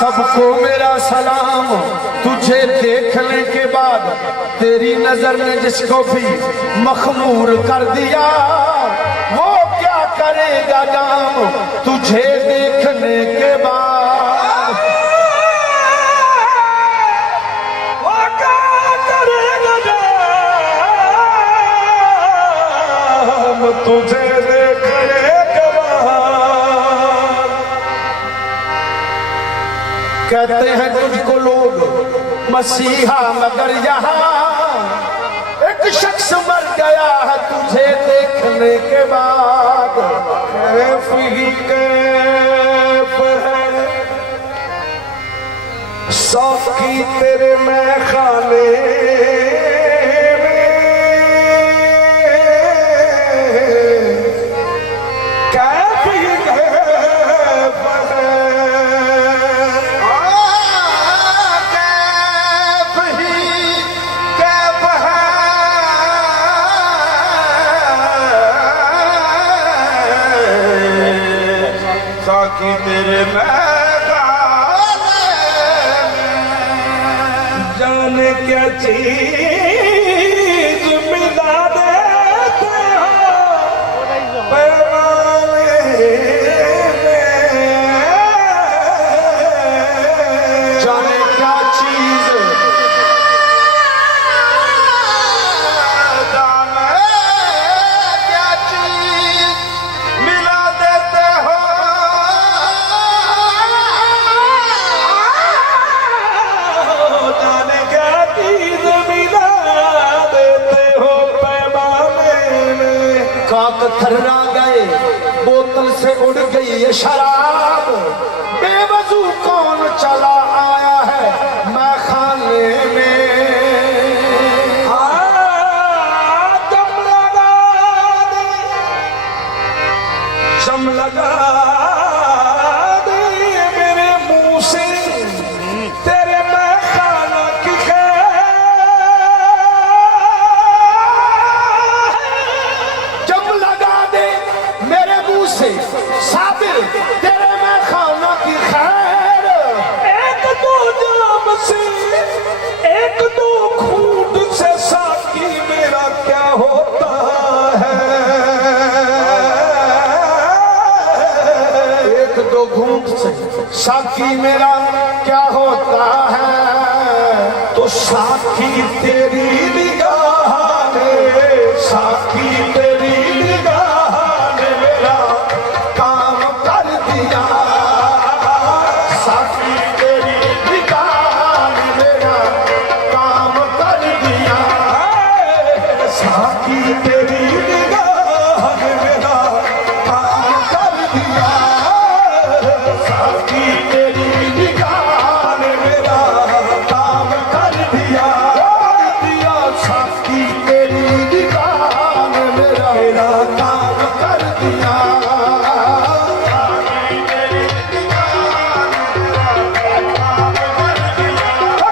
सबको मेरा सलाम। तुझे देखने के बाद तेरी नजर ने जिसको भी मखमूर कर दिया, वो क्या करेगा जाम तुझे देखने के बाद। वो क्या करेगा जाम तुझे देखने के बाद। कहते हैं तुझको लोग मसीहा, मगर यहाँ एक शख्स मर गया है तुझे देखने के बाद। कैफ ही कैफ है साकी तेरे मैं खाने में, कैफ ही कैफ है साकी तेरे जाने क्या चीज मिला देते हो पैमाने में। जाने क्या चीज क्या चीज मिला देते हो जाने क्या चीज मिला देते हो पैमाने में। काक थर्रा गए बोतल से उड़ गई ये शराब, बेवजू कौन चला आया है मैं खाने में। दम लगा दे मेरे मुंह से तेरे मैं खाना की जम लगा दे मेरे मुंह से साबिर तेरे मैं खाना की खैर। एक दो जाम से एक दो खूंट से साकी मेरा क्या होता है। एक दो घूंट से साकी मेरा क्या होता है। तो साकी तेरी निगाह ने, साकी तेरी निगाह ने मेरा काम कर दिया। साकी तेरी निगाह ने मेरा काम कर दिया। साकी तेरी निगाह ने मेरा काम कर दिया। साकी तेरी निगाह ने मेरा काम कर दिया। साकी तेरी निगाह ने मेरा काम कर दिया।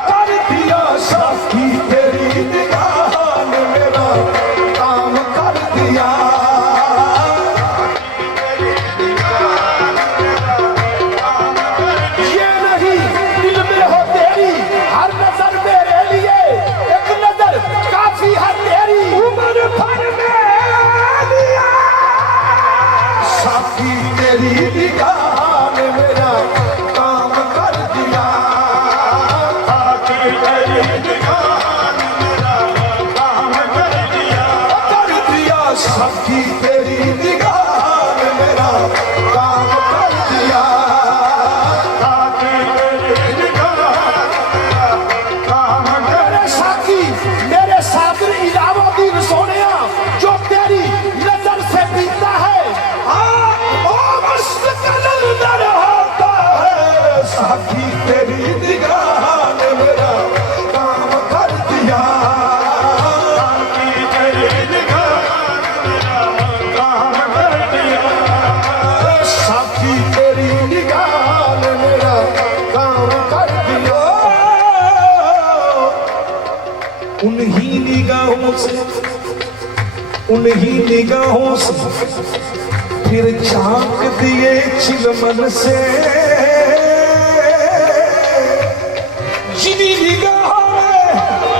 कर दिया साकी तेरी निगाह ने मेरा काम कर दिया। ये नहीं दिल में हो तेरी हर नजर मेरे लिए, एक नजर काफी है तेरी उम्र भर में लिया। साकी तेरी निगाह ने मेरा काम कर दिया। साकी तेरी निगाह ने मेरा काम कर दिया। कर दिया साकी तेरी निगाह ने मेरा काम कर दिया। साकी तेरी निगाह ने मेरा काम कर मेरे साकी मेरे सागर इलावुद्दीन सोनिया जो तेरी नजर से पीता है। ओ मस्त कलंदर होता है। साकी तेरी निगाह ने मेरा काम कर दिया। साकी तेरी निगाह ने मेरा काम कर दिया। साकी तेरी निगाह ने मेरा काम कर दिया। उन्हीं निगाहों से उन्हीं निगाहों से फिर झांक दिए चिलमन से जिन्हीं निगाहों में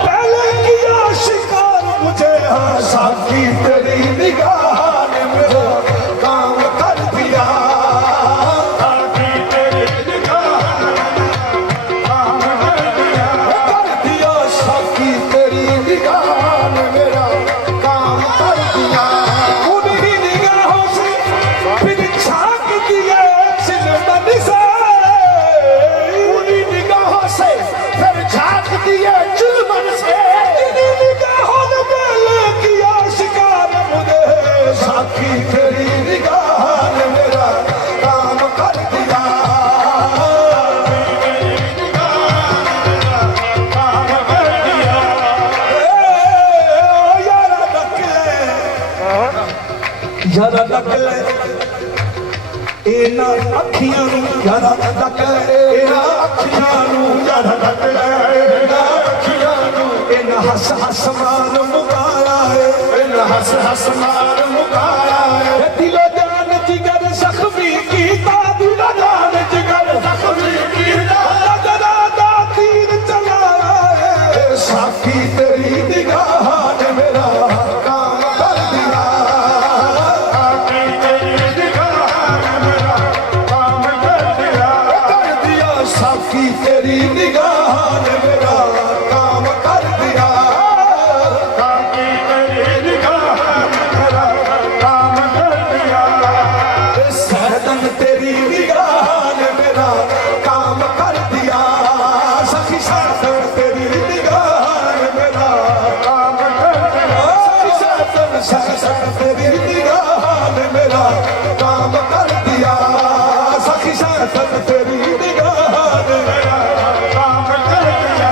पहले किया शिकार मुझे, साकी तेरी निगाह ने मेरा काम कर दिया। साकी तेरी निगाह कर दिया, साकी तेरी निगाह ने मेरा काम कर दिया। उन्हीं निगाहों से फिर झांक दिए चिलमन से, उन्हीं निगाहों से फिर झांक दिए चिलमन से। जिन्हीं निगाहों ने पहले किया शिकार मुझे, साकी तेरी निगाह ने मेरा काम कर दिया। यारा नकले इना अखियां नू, यारा नकले इना अखियां नू, यारा नकले इना अखियां नू। इना हस हस मार मुकाया है, इना हस हस मार मुकाया है। दिलो जान जिगर जख्मी कीता, दिलो जान जिगर जख्मी कीता, नजरा दा तीर चलाया है। साकी तेरी निगाह ने मेरा काम कर दिया। साकी तेरी निगाह ने मेरा काम कर दिया। कर दिया, साकी तेरी निगाह ने मेरा काम कर दिया। साकी तेरी निगाह ने मेरा काम कर दिया। सहदन तेरी निगाह ने मेरा काम कर दिया। सखी सहदन तेरी निगाह ने मेरा काम कर दिया। सखी सहदन सहदन तेरी निगाह ने मेरा काम कर दिया। सखी सहदन तेरी निगाह ने मेरा काम कर दिया।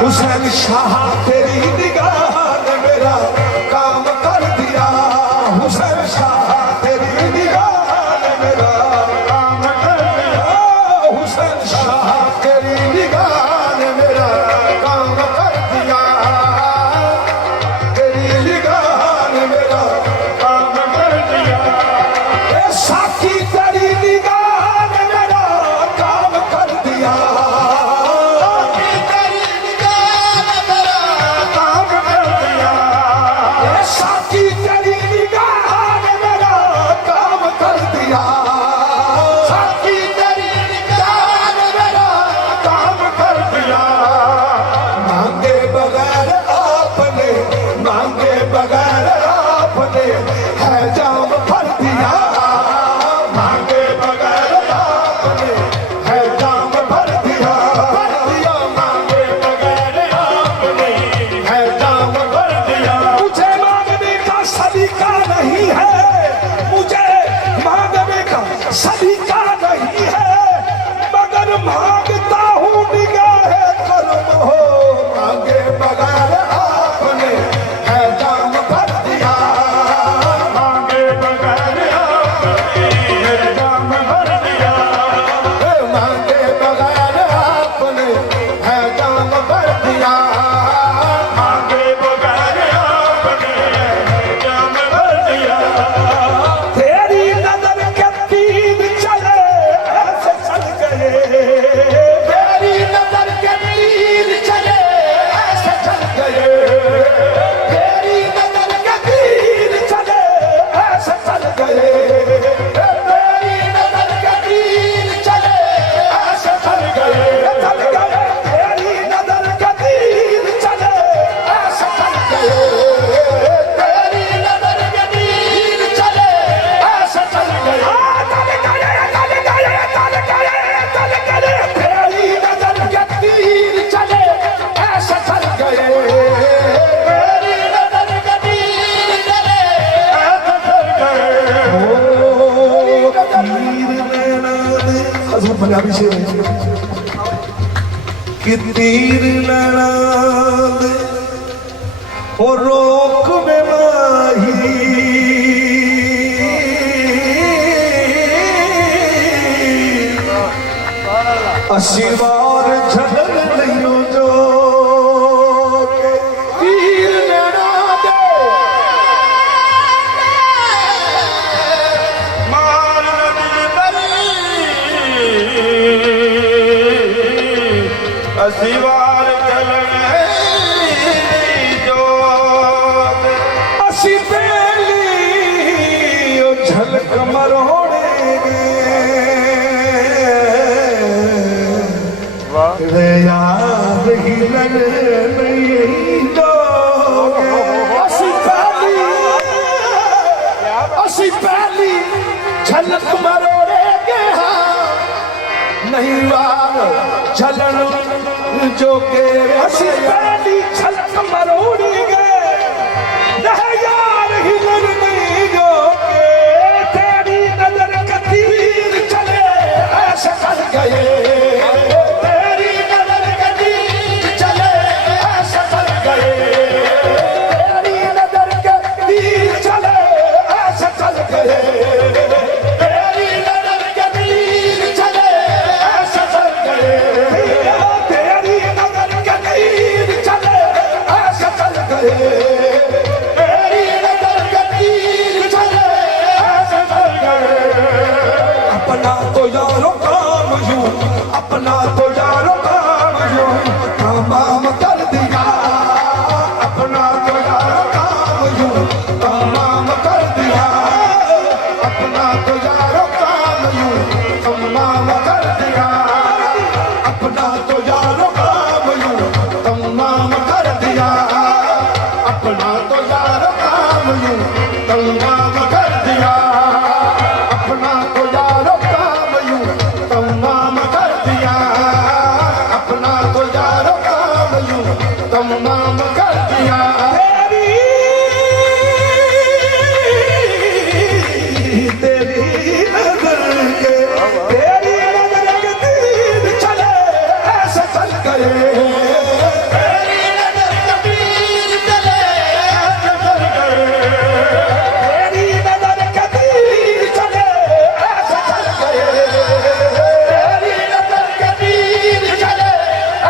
हुसैन शाह तेरी निगाह ने मेरा काम कर दिया। हुसैन शाह तेरी निगाह ने मेरा काम कर दिया। हुसैन शाह तेरी निगाह ने मेरा काम कर दिया। तेरी निगाह ने मेरा काम कर दिया। ए साकी तेरी निगाह ने मेरा काम कर दिया। साकी तेरी निगाह ने मेरा काम कर दिया। ए साकी तेरी निगाह ने मेरा काम कर दिया। साकी तेरी निगाह ने मेरा काम कर दिया। मांगे बगैर आपने, मांगे बगैर आपने है जाम भर दिया। मांगे बगैर आपने है जाम भर दिया। भर दिया, मांगे बगैर आपने है जाम भर दिया। मुझे मांगने का सलीका नहीं है, मुझे मांगने का सलीका नहीं है, मगर मांगता हूँ निगाह करम हो। मांगे बगैर आपने है जाम भर दिया। मांगे बगैर आपने है जाम भर दिया। मांगे बगैर आपने है जाम भर दिया। मांगे बगैर आपने है जाम भर दिया। तेरी नजर के तीर चले ऐसे चल गए। तेरी नजर के तीर चले ऐसे चल गए। तेरी नजर के तीर चले ऐसे चल गए। तेरी नजर के तीर चले ऐसे चल गए। चल गए, तेरी नजर के तीर चले ऐसे चल गए। तेरी नजर के तीर चले ऐसे चल गए। चल गए, चल गए, चल गए, चल गए। तेरी नजर के तीर चले ऐसे चल गए। तेरी नजर के तीर चले ऐसे चल गए। ओ तीर नैना दे, हजूर पंजाबी शेर है कि तीर नैना दे ओ रोक में माही। असीवार झड़न नहीं जो के तीर नैना दे। मार दिल बरी असीवा झलक मरोड़ेगे हाँ नहीं वार झलन जो के ਅਸੀਂ ਪਹਿਲੀ ਝਲਕ ਮਰੋੜੀਏ ਰਹਿ ਯਾਰ ਹਿਲਣ ਨਹੀਂ ਜੋ ਕੇ ਤੇਰੀ ਨਜ਼ਰ ਕਤੀਰ ਚਲੇ ਐਸੇ ਕਰ ਗਏ ਤੇਰੀ ਨਜ਼ਰ ਕਤੀਰ ਚਲੇ ਐਸੇ ਕਰ ਗਏ ਤੇਰੀ ਨਜ਼ਰ ਕਤੀਰ ਚਲੇ ਐਸੇ ਕਰ ਗਏ ਤੇਰੀ ਨਜ਼ਰ ਕਤੀਰ ਚਲੇ ਐਸੇ ਕਰ ਗਏ तेरी नजर के तीर चले ऐसे चल गए तेरी नजर के तीर चले ऐसे चल गए अपना तो यारो काम यूं अपना तो यारो काम यूं तमाम कर दिया अपना तो यारो काम यूं तमाम कर दिया अपना तो यारो काम यूं तमाम कर दिया अपना तो यारो काम यूं तमाम कर दिया अपना तो यारो काम यूं तमाम कर दिया अपना तो यारो काम यूं तमाम कर दिया अपना तो यारो काम यूं तमाम कर दिया तेरी नजर के तेरी नजर के तीर चले ऐसे चल गए तेरी नजर के तीर चले ऐसे चल गए तेरी नजर के तीर चले ऐसे चल गए तेरी नजर के तीर चले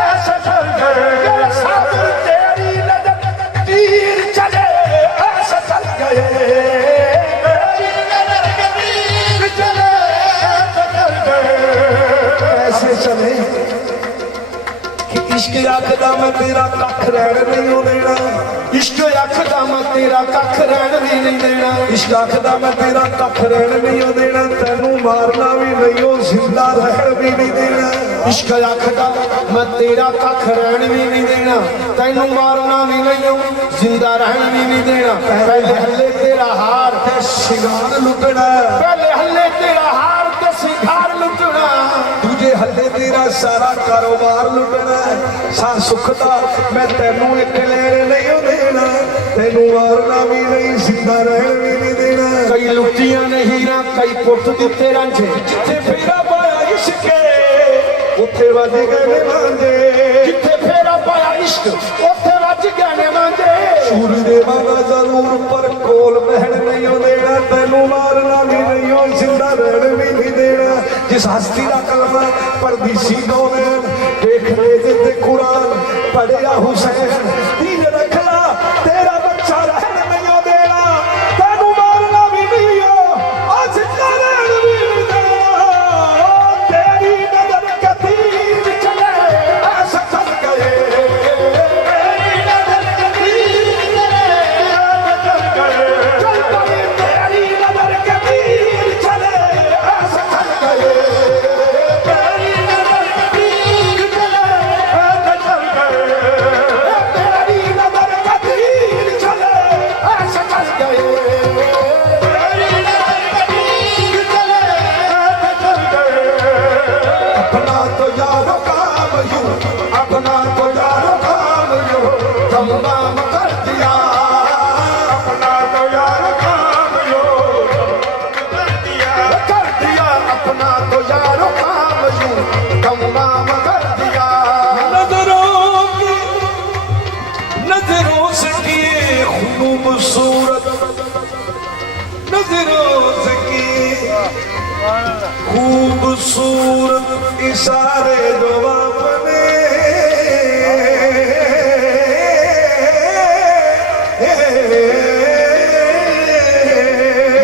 ऐसे चल गए सागर तेरी नजर के तीर चले ऐसे चल गए ऐसे चले कि इश्क आखदा मैं तेरा कख रहन नहीं देना इश्क आखदा मैं तेरा कख रहन भी नहीं देना इश्क आखदा मैं तेरा कख रहन नहीं देना तेनू मारना भी नहीं हो जिंदा रहन भी नहीं देना इश्क आखदा मैं तेरा कख रहन भी नहीं देना तैनू मारना भी नहीं हो जिंदा रहन भी नहीं देना पहले हल्ले तेरा हार ते शिंगार लुटना पहले हल्ले तेरा हार ते सिंगार लुटना दूजे हल्ले तेरा सारा कारोबार लुटना सा सुख दा मैं तेनू एक लेर नहीं देना तेनू मारना भी नहीं जिंदा रहन भी नहीं देना कई लुटियां ने हीरा कई पुट दिते रांझे जिथे फेरा पाया इश्के उथे वज गए मांजे जिथे फेरा पाया इश्क उथे वज गए मांजे सूर देवांगा जरूर पर कोल बहन नहीं देना तेनू मारना भी नहीं हो जिंदा रहन भी नहीं देना जिस हस्ती का कलमा परदेसी दोवेन देख ले ते कुरान पढ़िया हुसैन दीन रखला तेरा बच्चा रहन नहीं देना तेनू मारना भी नहीं हो आज रहन भी नहीं देना तेरी नजर के तीर चले ऐसे चल गए तेरी नजर के तीर चले ऐसे चल गए तेरी नजर के तीर चले ऐसे चल गए तेरी नजर के तीर चले ऐसे चल गए तेरी नजर के तीर चले ऐसे चल गए तेरी नजर के तीर चले ऐसे चल गए अपना तो यारो काम यूं अपना तो यारो काम यूं तमाम कर दिया अपना तो यारो काम यूं कर दिया अपना तो यारो काम यूं तमाम कर दिया नजरों से किए खूबसूरत नजरों से किए खूबसूरत इशारे जो अपने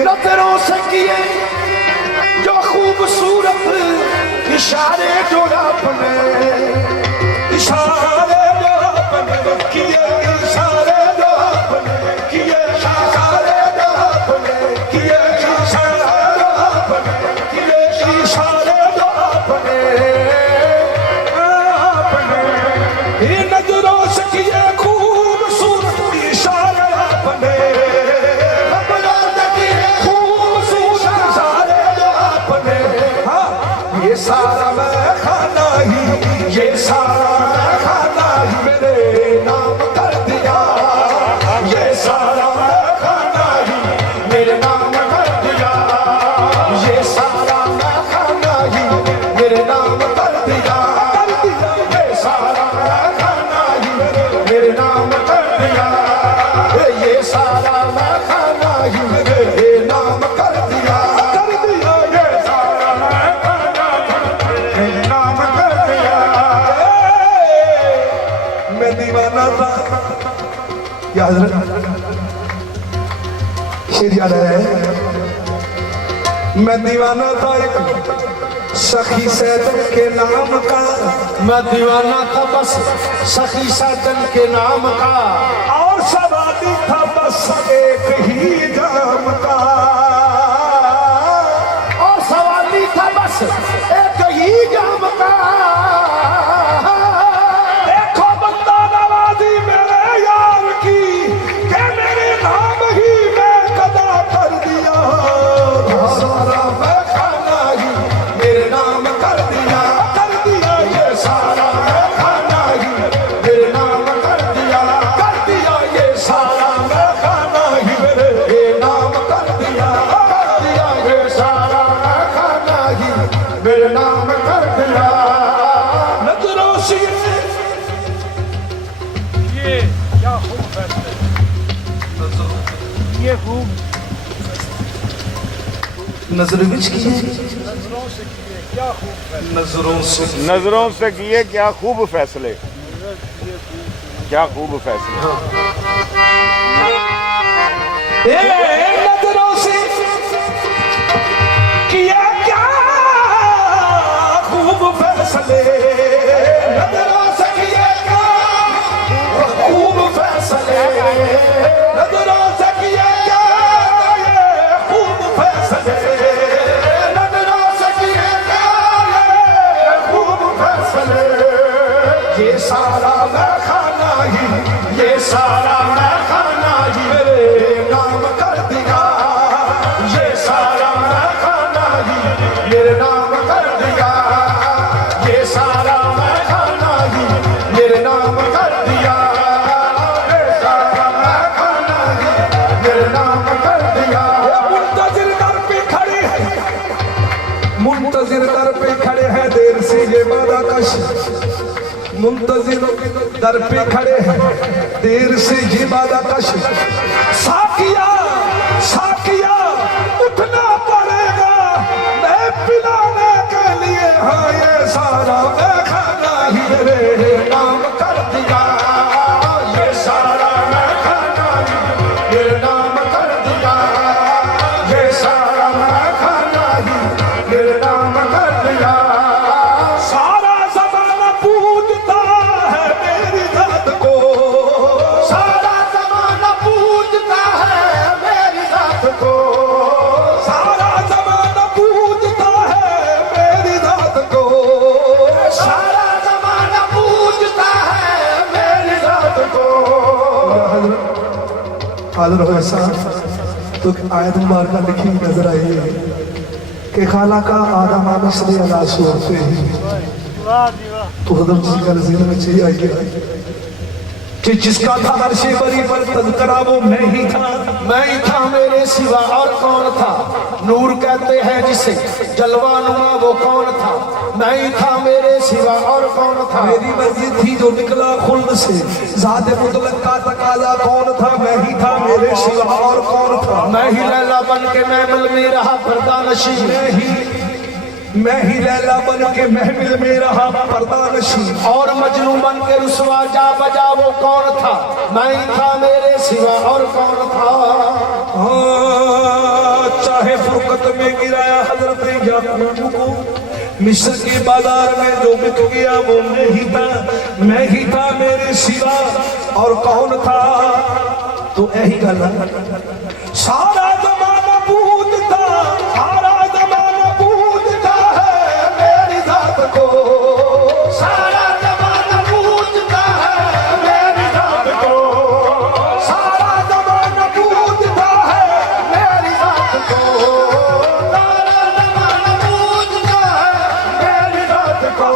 नजरों से किए जो खूबसूरत इशारे जो आपने इशारे जो अपने किए इशारे जो अपने किए इशारे जो अपने किए इशारे जो अपने किए इशारे जो अपने ये नजरों से किए खूबसूरत इशारे अपने खूबसूरत इशारे जो ये सारा खाना ही मेरे नाम कर दिया, ये सारा खाना ही मेरे नाम कर दिया, ये सारा खाना ही मेरे नाम कर दिया, ये सारा खाना ही मेरे नाम कर दिया, ये सारा खाना ही मेरे नाम कर दिया, ये सारा खाना मेरे नाम कर दिया। मैं दीवाना था, क्या हजरत शेर याद है, मैं दीवाना था एक सखी सैदन के नाम का, मैं दीवाना था बस सखी सैदन के नाम का, और सवाली था बस एक ही जाम का, और सवाली था बस एक ही जाम का। देखो बंदा नवाजी मेरे यार की, के मेरे नाम ही मैं कदा कर दिया, सारा मैं खाना ही मेरे नाम कर दिया, ये सारा मैं खाना ही मेरे नाम कर दिया, ये सारा मैं खाना ही मेरे नाम कर दिया, ये सारा मैं खाना ही मेरे नाम कर दिया। नजरों से ये क्या खूब फैसले, ये खूब नजर विच की नजरों से किए क्या खूब फैसले, नजरों से किए क्या खूब फैसले, क्या खूब फैसले। नजरों से किया क्या खूब फैसले, नजरों से किया क्या खूब फैसले, नजरों से किया क्या खूब फैसले, नजरों से किया क्या खूब फैसले, ये सारा मैं खाना ही, ये सारा मैं खाना ही मेरे नाम कर दिया, ये सारा मैं खाना ही मेरे नाम कर दिया, ये सारा मैं खाना ही मेरे नाम कर दिया, ये सारा मैं खाना ही मेरे नाम कर दिया। मुंतजिर दर पे खड़े हैं, मुंतजिर दर पे खड़े हैं, देर से ये वादा कश, मुंतजिर दर पे खड़े हैं, देर से ये वादा कश, साकिया साकिया उठना पड़ेगा मैं पिलाने के लिए, हाँ ये सारा मैं खाना ही मेरे नाम कर दिया, ये सारा मैं खाना ही मेरे नाम कर दिया, ये सारा मैं खाना ही मेरे नाम कर दिया। सारा ज़माना पूजता है मेरी जात को, सारा जमाना पूजता है मेरी जात को, सारा ज़माना पूजता है मेरी जात को, सारा जमाना पूजता है मेरी जात को। हाजिर हो ऐसा तो आयत मुबारका लिखी नजर आई है कि खाला का आदम मिसले अला सूरते ही, वाह जी वाह, तो हजरत जी का ज़हन में चाहिए आई कि जिसका था अर्शे बरी पर तज़किरा वो मैं ही था, मैं ही था मेरे सिवा और कौन था, नूर कहते हैं जिसे जलवानुमा वो कौन था, मैं ही था मेरे सिवा और कौन था, मेरी मर्जी थी जो निकला खुल्द से, ज़ात मुतलक का तकाजा कौन था, मैं ही था मेरे सिवा और कौन था, मैं ही लैला बन के महमिल में रहा पर्दा नशी, मैं ही लैला बन के महमिल में रहा पर्दा नशी, और मजनू बन के रुसवा जा बजा वो कौन था, मैं ही था मेरे सिवा और कौन था। चाहे फुरकत में गिराया हजरत याकूब को, मिस्र के बाजार में जो बिक गया वो मैं ही था मेरे सिवा और कौन था। तो यही गल सारा जमाना पूजता, सारा जमाना पूजता है मेरी जात को, सारा जमाना पूजता है मेरी जात को, सारा जमाना पूजता है मेरी जात को, सारा जमाना पूजता है मेरी जात को।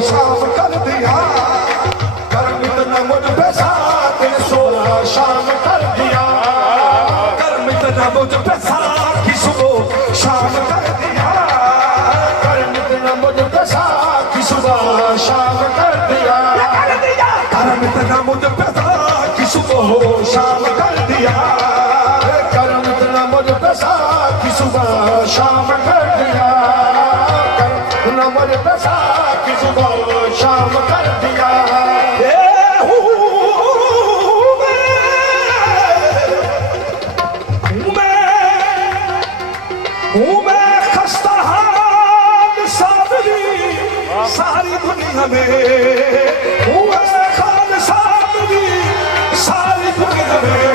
शाम कर दिया। कर्म इतना मुझ पे साथ सुबह शाम कर दिया। कर्म इतना मुझ पे साथ सुबह शाम कर दिया। कर्म इतना मुझ पे साथ सुबह शाम कर दिया। कर्म इतना मुझ पे साथ सुबह शाम कर दिया। कर्म इतना मुझ पे साथ सुबह शाम कर दिया। कर्म इतना मुझ पे साथ सुबह शाम कर दिया। मैं खस्ता हाल साबरी सारी दुनिया में हूँ। खान साबरी सारी दुनिया में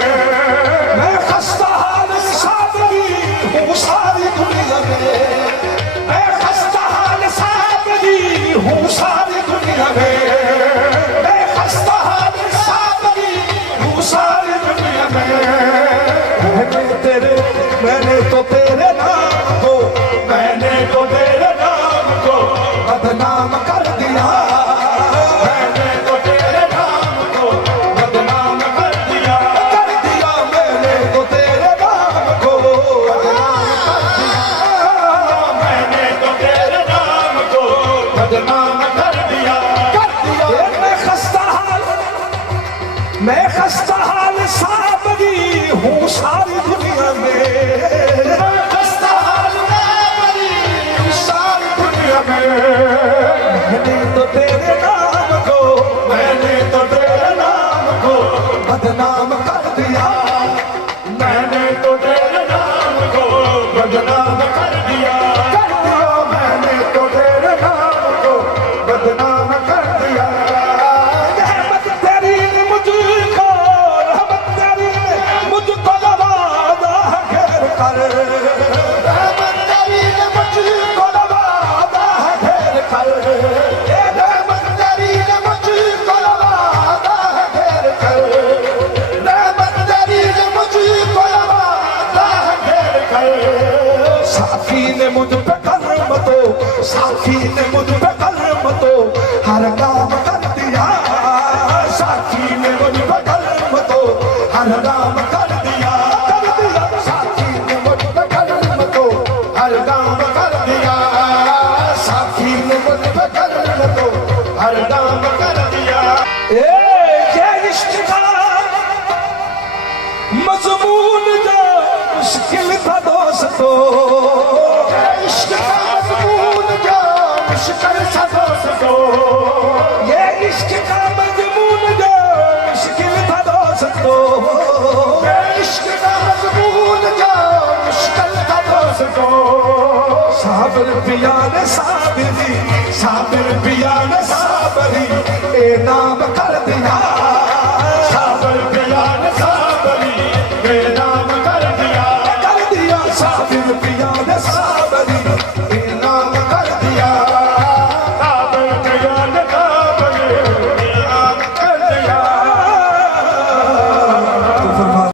मैं खस्ता हाल साबरी हूँ। सारी दुनिया में मैं खस्ता हाल साबरी हूँ। सारी दुनिया में मैं खस्ता हाल साबरी हूँ। सारी दुनिया में मैंने तो तेरे नाम को बदनाम कर दिया। मैंने तो तेरे नाम को बदनाम कर दिया। मैंने तो तेरे नाम को बदनाम कर दिया। मैंने तो तेरे नाम को बदनाम कर दिया। मैं खस्ता हाल साबरी हूँ। सारी दुनिया में मैं खस्ता हाल साबरी हूँ। सारी दुनिया में मैंने तो तेरे नाम को बदनाम कर दिया। मैंने तो तेरे नाम को बदनाम कर दिया। मैंने तो तेरे नाम को बदनाम कर दिया। रहमत तेरी ने मुझको नवाजा घेर कर। रहमत तेरी ने मुझको नवाजा घेर कर। रहमत तेरी ने मुझको नवाजा घेर कर। रहमत तेरी ने मुझको नवाजा घेर कर। साथी ने मुझ पे कर्म तो हर काम कर दिया। साथी ने मुझ पर कर्म तो हर काम कर दिया। साथी ने मुझ पर कर्म तो हर काम कर दिया। साथी ने मुझ पर कर्म तो हर काम कर दिया। ये इश्क का मजमून जो मुश्किल था दोस्तों। इश्क का मजमून जो मुश्किल सा दोस्तों। ये इश्क का मजमून जो मुश्किल था दोस्तों। इश्क का मजमून जो मुश्किल था दोस्तों। साबिर पिया ने साबरी ए नाम कर दिया। साबर बयान साबरी बेनाम कर दिया। साबिर पिया